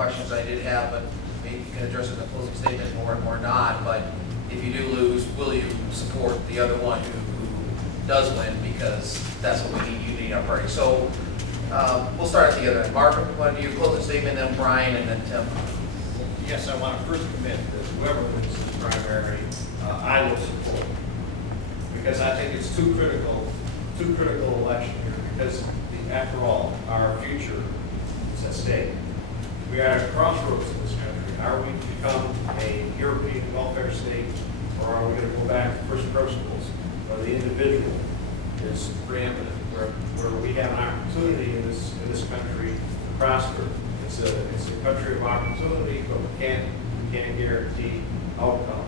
questions I did have, but maybe you can address it in the closing statement or not. But if you do lose, will you support the other one who does win? Because that's what we need, unity in our party. So we'll start at the other end. Mark, why don't you close the statement, then Brian, and then Tim. Yes, I want to first commit that whoever wins this primary, I will support. Because I think it's too critical election here. Because after all, our future is at stake. We are at a crossroads in this country. Are we to become a European welfare state, or are we going to go back to first principles, where the individual is preeminent, where we have an opportunity in this country to prosper? It's a country of opportunity, but we can't guarantee outcome.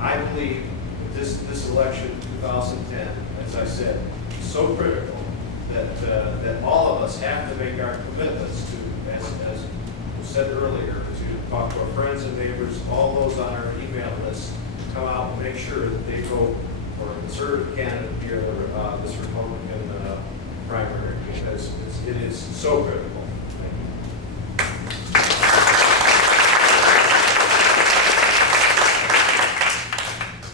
I believe that this election, 2010, as I said, is so critical that all of us have to make our commitments to, as was said earlier, to talk to our friends and neighbors, all those on our email list, to come out and make sure that they vote for a conservative candidate here, this Republican primary, because it is so critical.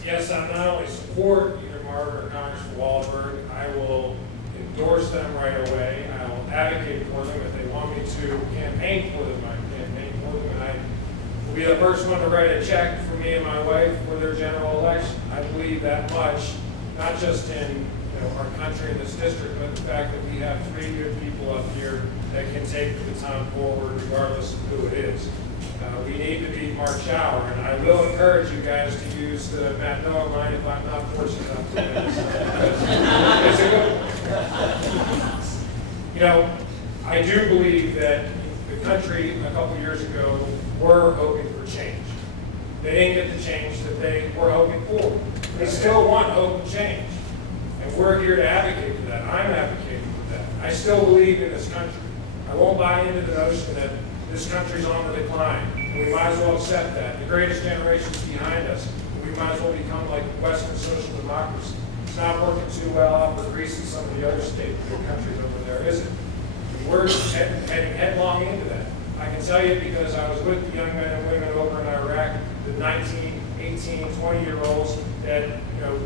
Yes, I not only support either Mark or Congressman Wahlberg, I will endorse them right away. I will advocate for them. If they want me to campaign for them, I campaign for them. And I will be the first one to write a check for me and my wife for their general election. I believe that much, not just in our country and this district, but the fact that we have 3 good people up here that can take the baton forward regardless of who it is. We need to beat Mark Schauer, and I will encourage you guys to use the Matt Noah line if I'm not fortunate enough to win. It's a good. I do believe that the country a couple years ago were hoping for change. They didn't get the change that they were hoping for. They still want hope and change, and we're here to advocate for that. I'm advocating for that. I still believe in this country. I won't buy into the notion that this country's on the decline. And we might as well accept that. The greatest generation's behind us. And we might as well become like Western social democracy. It's not working too well out for Greece and some of the other countries over there, is it? And we're heading headlong into that. I can tell you because I was with the young men and women over in Iraq, the 19, 18, 20-year-olds that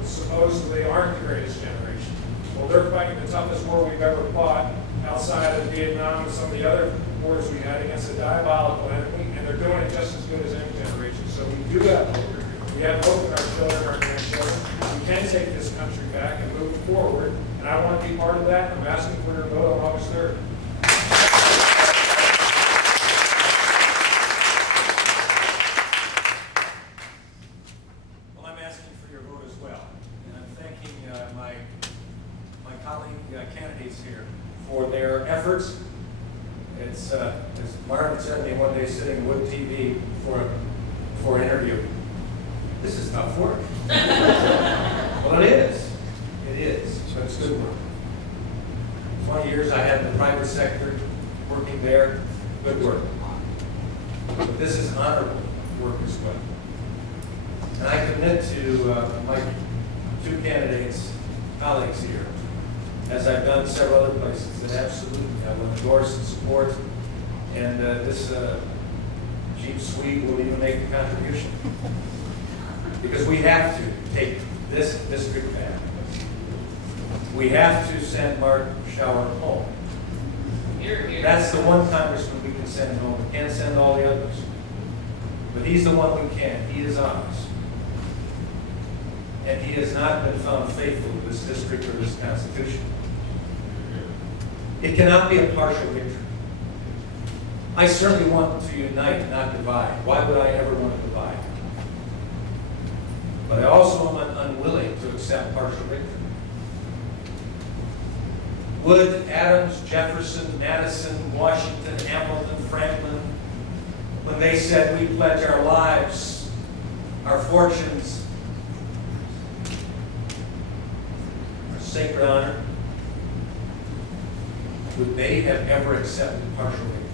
supposedly aren't the greatest generation. Well, they're fighting the toughest war we've ever fought outside of Vietnam and some of the other wars we had against a diabolical enemy, and they're doing it just as good as any generation. So we do have hope. We have hope in our children, our grandchildren. We can take this country back and move it forward, and I want to be part of that. I'm asking for your vote on August 3rd. Well, I'm asking for your vote as well, and I'm thanking my colleague candidates here for their efforts. It's, as Marvin said to me one day sitting in Wood TV for an interview, this is tough work. Well, it is. It is, but it's good work. 20 years I had in the private sector, working there, good work. But this is honorable work as well. And I commit to my 2 candidates, colleagues here, as I've done several other places, that absolutely I will endorse and support, and this Jeep Swede will even make a contribution. Because we have to take this district back. We have to send Mark Schauer home. That's the one congressman we can send home. We can't send all the others. But he's the one we can. He is honest. And he has not been found faithful to this district or this Constitution. It cannot be a partial victory. I certainly want to unite, not divide. Why would I ever want to divide? But I also am unwilling to accept partial victory. Wood, Adams, Jefferson, Madison, Washington, Hamilton, Franklin, when they said we pledge our lives, our fortunes, our sacred honor, would they have ever accepted partial victory?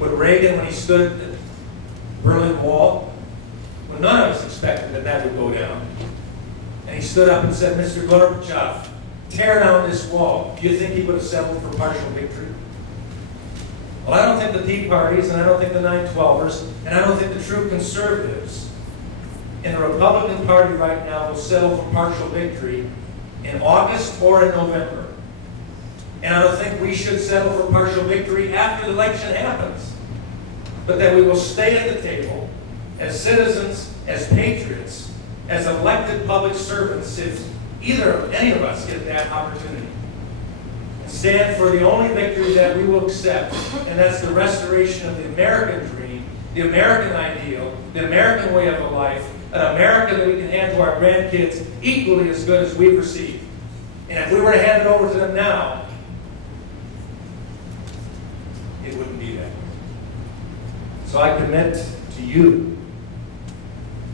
Would Reagan, when he stood at the Berlin Wall, when none of us expected that that would go down, and he stood up and said, Mr. Gorbachev, tear down this wall, do you think he would have settled for partial victory? Well, I don't think the Tea Parties, and I don't think the 912ers, and I don't think the true conservatives in the Republican Party right now will settle for partial victory in August or in November. And I don't think we should settle for partial victory after the election happens. But that we will stay at the table as citizens, as patriots, as elected public servants, if any of us get that opportunity. And stand for the only victory that we will accept, and that's the restoration of the American dream, the American ideal, the American way of life, an America that we can hand to our grandkids equally as good as we've received. And if we were to hand it over to them now, it wouldn't be that way. So I commit to you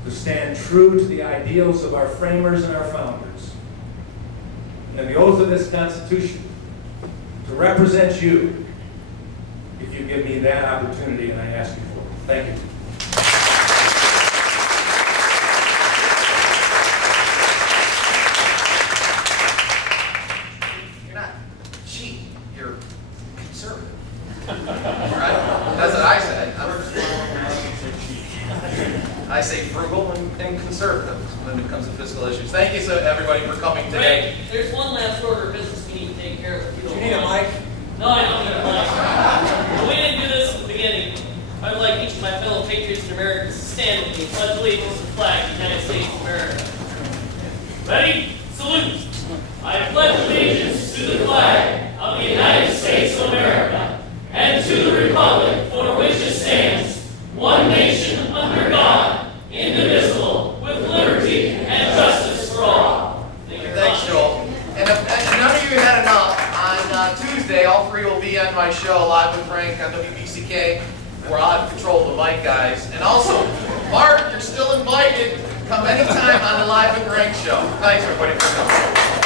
to stand true to the ideals of our framers and our founders, and the oath of this Constitution to represent you if you give me that opportunity and I ask you for it. Thank you. You're not cheap, you're conservative. Right? That's what I said. I say frugal and conservative when it comes to fiscal issues. Thank you, so everybody, for coming today. Right. There's one last order of business we need to take care of. If you Do don't you need a mind. mic? No, I don't need a mic. We didn't do this at the beginning. I would like each of my fellow patriots and Americans to stand with me, pledge allegiance to the flag of the United States of America. Ready? Salute. I pledge allegiance to the flag of the United States of America and to the republic for which it stands, one nation under God, indivisible, with liberty and justice for all. Thanks, Joel. And if none of you had enough, on Tuesday, all three will be on my show, Live with Frank on WBCK, where I'll have control of the mic, guys. And also, Mark, you're still invited. Come anytime on the Live with Frank show. Thanks, everybody, for coming.